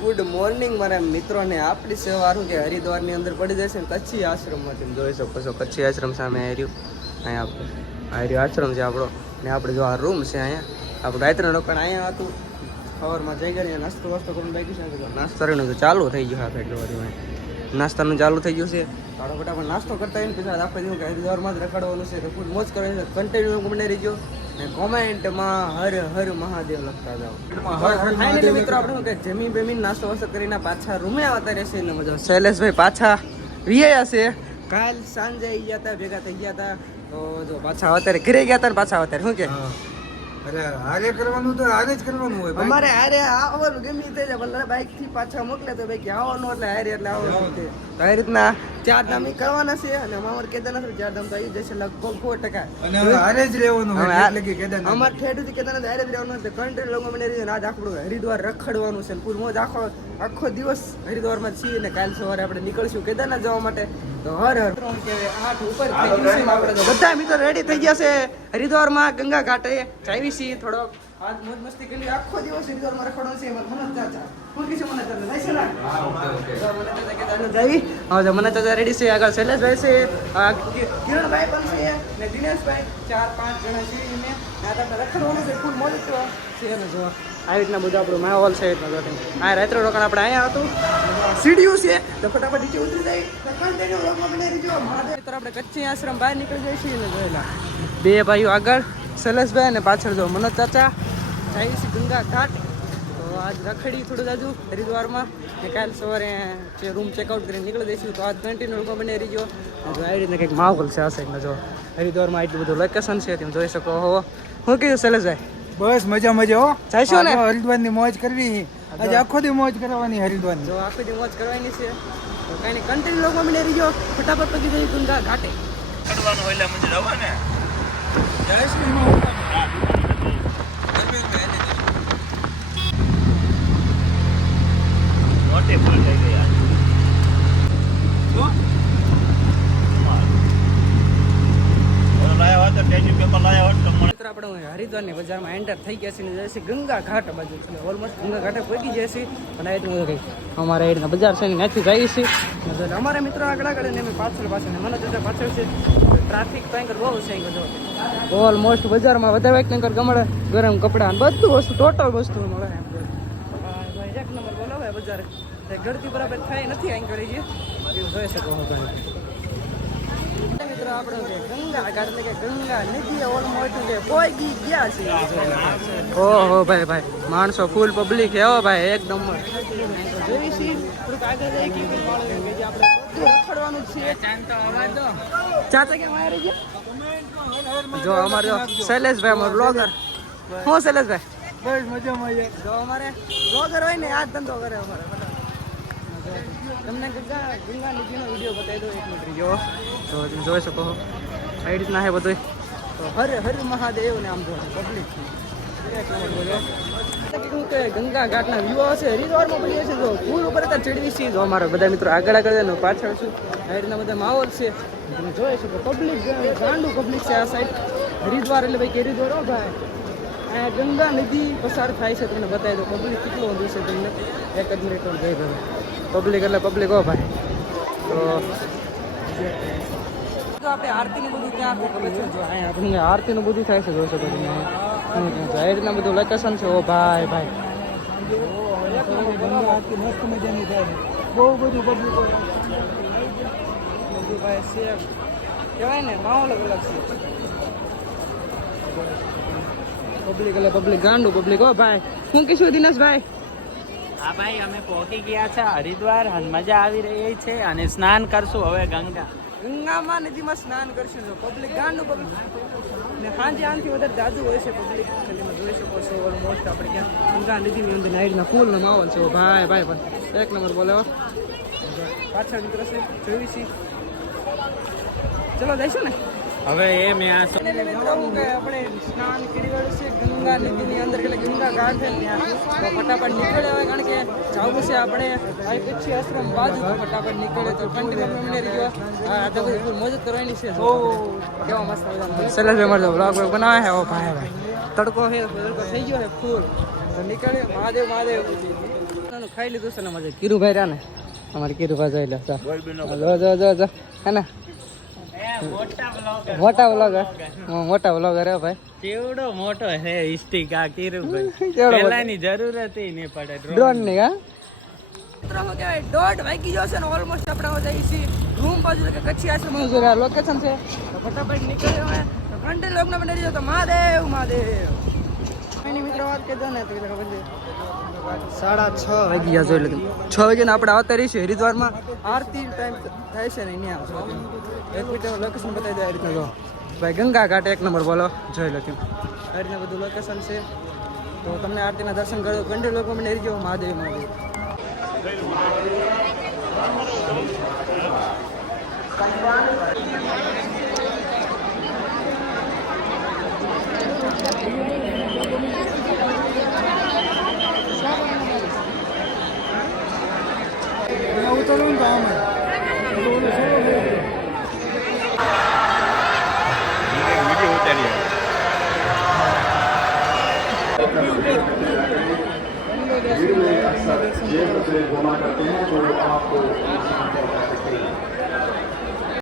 Good morning મારા મિત્રોને. આપણી સવાર શું કે હરિદ્વારની અંદર પડી જશે ને કચ્છી આશ્રમમાં તમે જોઈ શકો છો. કચ્છી આશ્રમ સામે આવ્યું અહીંયા આપણે આશ્રમ છે આપણો ને આપણે જો આ રૂમ છે અહીંયા આપણે રાત્રે રોકાણ અહીંયા હતું. સવારમાં જઈ ગયા નાસ્તો વાસ્તો કરીને બાકી છે નાસ્તાનું તો ચાલુ થઈ ગયું. આપણે એટલું બધું નાસ્તાનું ચાલુ થઈ ગયું છે. આપણે ફટાફટ નાસ્તો કરતા હોય ને પછી આપણે જેવું કે હરિદ્વારમાં જ રખડવાનું છે તો ફૂલ મોજ કરવાની છે. કન્ટિન્યુ બની રહીજો ને કોમેન્ટમાં હર હર મહાદેવ લખતા જાઓ. ફાઇનલી મિત્રો આપણે શું કે જમીન બેમીન નાસ્તો વાસ્તો કરીને પાછા રૂમે આવતા રહેશે એટલે મજા. શૈલેષભાઈ પાછા વિયા છે. કાલ સાંજે આવી ગયા હતા, ભેગા થઈ ગયા હતા. તો જો પાછા અત્યારે ઘરે ગયા હતા ને પાછા અત્યારે શું કે અરે હારે કરવાનું તો હારે જ કરવાનું હોય. અમારે હારે આવવાનું ગમે થઈ જાય ભલે બાઇક થી પાછા મોકલે તો ભાઈ આવવાનું એટલે હારે એટલે આવવાનું છે. તો એ રીતના 4 ધામ કરવાના છે અને અમારે કેદારનાથ 4 ધામ તો આવી જશે લગભગ 100%. અને હારે જ રહેવાનું હોય એટલે કે કેદારનાથ અમારે ઠેઠથી કેદારનાથ હારે જ રહેવાનું છે. કન્ટ્રી લોકો મને આજ આપણું હરિદ્વાર રખડવાનું છે. પૂર મોજ આખો દિવસ હરિદ્વારમાં છીએ ને કાલ સવારે આપણે નીકળશું કેદારનાથ જવા માટે. તો હર હર 8 ઉપર થઈ ગયું છે. આપણે બધા મિત્રો રેડી થઈ ગયા છે હરિદ્વારમાં ગંગા ઘાટે ચાવી છીએ. થોડોક આજ મોજ મસ્તી કરી આખો દિવસ હરિદ્વારમાં રખડવાનું છે. મનોજ ચાચા કોણ છે? મનોજ ચાચા જાય છે ને? મનોજ ચાચા કેદારનાથ જાવી. હા જો મનોજ ચાચા રેડી છે. આગળ શૈલેષભાઈ છે, કિરણભાઈ પણ છે ને દિનેશભાઈ. 4-5 જણા છે ને આપણે રખડવાનું છે. ફૂલ મોજ છે ને જો આવી રીતના બધું આપણું માહોલ છે. આ રાત્રે રોકાણ આપણે અહીંયા હતું. સીડીયું છે તો ફટાફટ નીચે ઉતરી જાય. આપણે કચ્છી આશ્રમ બહાર નીકળી જાય છીએ ને જોયેલા બે ભાઈઓ આગળ શૈલેષભાઈ અને પાછળ જો મનોજ ચાચા જાય છે ગંગા ઘાટ. તો આજ રખડી થોડું જાજુ હરિદ્વારમાં ને કાલ સવારે જે રૂમ ચેકઆઉટ કરીને નીકળી દઈશું. તો આજ કન્ટિન્યુ લોકો બની રહી ગયો. જો આવી રીતના કંઈક માહોલ છે આ સાઈડમાં. જો હરિદ્વારમાં એટલું બધું લોકેશન છે તમે જોઈ શકો. હો શું કીધું શૈલેષભાઈ? બસ મજા મજા હો. જઈશું ને હરિદ્વાર ની મોજ કરવી. આજે આખો દી મોજ કરવાની હરિદ્વાર ની. જો આખો દી મોજ કરવાની છે તો કઈ નહીં કન્ટિન્યુ લોકો બની રહી ગયો. ફટાફટ પગી જઈ ગંગા ઘાટે ચડવાનું હોય એટલે મંજિર આવો ને. જય શ્રી મોટે ફૂલ થઈ ગયા. આપણે હરિદ્વારની બજારમાં એન્ટર થઈ ગયા છે ને જશે ગંગા ઘાટ બાજુ છે. ઓલમોસ્ટ ગંગા ઘાટે પહોંચી જાય છે. અને એટલું કંઈ અમારે એ રીતના બજાર છે ને ત્યાંથી જઈએ છીએ. અમારા મિત્રો આગળ આગળ ને અમે પાછળ ને મને તો પાછળ છે. ટ્રાફિક ભયંકર બહુ છે. ઓલમોસ્ટ બજારમાં વધારે કંઈક ગમડે ગરમ કપડાં બધું વસ્તુ ટોટલ વસ્તુ મળે. એક નંબર બોલો ભાઈ બજાર ગળતી બરાબર થાય નથી અહીં કરી છે એવું જોઈ શકો. મિત્રો આપણે ગંગા ઘાટ એટલે કે ગંગા નદી ઓલમોસ્ટ પહોંચી ગયા છે. ઓહો ભાઈ માણસો ફૂલ પબ્લિક છે. હો ભાઈ એક નંબર જોઈ છીએ. થોડુંક આગળ જઈએ કે આપણે બધું રખડવાનું છે. ચાચા કેમ આવી ગયા? જો અમારે શૈલેષભાઈ અમારો બ્લોગર. હું શૈલેષભાઈ બસ મજા મજા. જો અમારે બ્લોગર હોય ને આ ધંધો કરે અમારે. તમને ગંગા નદીનો વિડીયો બતાવી દો 1 મિનિટ જો. તો તમે જોઈ શકો આ રીતના છે બધું. તો હર હર મહાદેવ ને આમ જો પબ્લિક ગંગા ઘાટના વ્યૂ છે. હરિદ્વારમાં બની છે. જો પુલ ઉપર અત્યારે ચડવી છે. જો અમારા બધા મિત્રો આગળ આગળ પાછળ છું. આ રીતના બધા માહોલ છે તમે જોઈ શકો. પબ્લિક ગાંડું પબ્લિક છે આ સાઈડ. હરિદ્વાર એટલે ભાઈ હરિદ્વાર હો ભાઈ. આ ગંગા નદી પસાર થાય છે. તમને બતાવી દો પબ્લિક કેટલું વધુ છે. તમને 1 જ મિનિટ જઈ ભાઈ. પબ્લિક એટલે પબ્લિક હો ભાઈ. તો આપણે આરતીનું બધું ત્યાં ખબર છે. જો અહીંયા આપણે આરતીનું બધું થાય છે જોઈ શકો તમે. આ રીતના બધું લોકેશન છે. ઓ ભાઈ આરતી મસ્ત મજાની થાય. બહુ બધું પબ્લિક બધું ભાઈ સેફ કહેવાય ને માહોલ અલગ છે. પબ્લિક એટલે પબ્લિક ગાંડું પબ્લિક હો ભાઈ. શું કહીશું દિનેશભાઈ? હા ભાઈ અમે પહોંચી ગયા છે હરિદ્વાર. મજા આવી રહી છે અને સ્નાન કરશું હવે ગંગામાં નદીમાં સ્નાન કરશું. પબ્લિક ગાંડું પબ્લિક ને સાંજે આનાથી વધારે જાદુ હોય છે પબ્લિક. ખાલીમાં જોઈ શકો છો. ઓલમોસ્ટ આપણે ક્યાં ગંગા નદીની અંદર નાઈટના ફૂલનો માહોલ છે. ભાઈ પણ 1 નંબર બોલે. પાછળ મિત્રો છે જોઈ છીએ. ચલો જઈશું ને હવે એ મેં આ આપણે સ્નાન કરી વાળું છે ગંગા નદીની અંદર. એટલે ગંગા ઘાટ છે ત્યાં ફટાફટ નીકળે હોય કારણ કે જવું છે આપણે અહીં કચ્છી આશ્રમ બાજુ. તો ફટાફટ નીકળે તો કન્ટિન્યુ મને રહી ગયો. આ તો બધી ફૂલ મોજ કરવાની છે. કેવા મસ્ત શૈલેષભાઈ મારો બ્લોગ બનાવે છે. ભાઈ તડકો છે તડકો થઈ ગયો છે ફૂલ. તો નીકળે મહાદેવ જમવાનું ખાઈ લીધું છે ને મજા કીરુભાઈ રહ્યા ને અમારે કીરુભાઈ જોઈ લો જો હે ને મોટા વ્લોગર હે ભાઈ કેવડો મોટો હે સ્ટીક આ કીરુભાઈ કેવડો મોટો? પેલાની જરૂરત નહીં પડે ડ્રોન ની હા મિત્રોમાં કહેવાય 1:30 વાગી ગયો છે ને ઓલમોસ્ટ આપણે જઈએ છીએ રૂમ બાજુ કે કચ્છી આશ્રમ લોકેશન છે તો ફટાફટ નીકળ્યો હોય તો કંટી લોક ના બની તો મહાદેવ એની મિત્રો વાત કે ને તો ખબર છે 6:30 વાગી ગયા જોઈ લીધું 6 વાગ્યાને આપણે આવતા રહીશું હરિદ્વારમાં આરતી ટાઈમ થાય છે ને અહીંયા એક મિનિટ લોકેશન બતાવી દે આ રીતના જો ભાઈ ગંગા ઘાટ 1 નંબર બોલો જોઈ લો આ રીતના બધું લોકેશન છે તો તમને આરતીના દર્શન કરો કંટી લોકો મને હરી જાઓ મહાદેવ ઉતરવું ને તો આમ જે પ્રત્યે ગોમા કરते हैं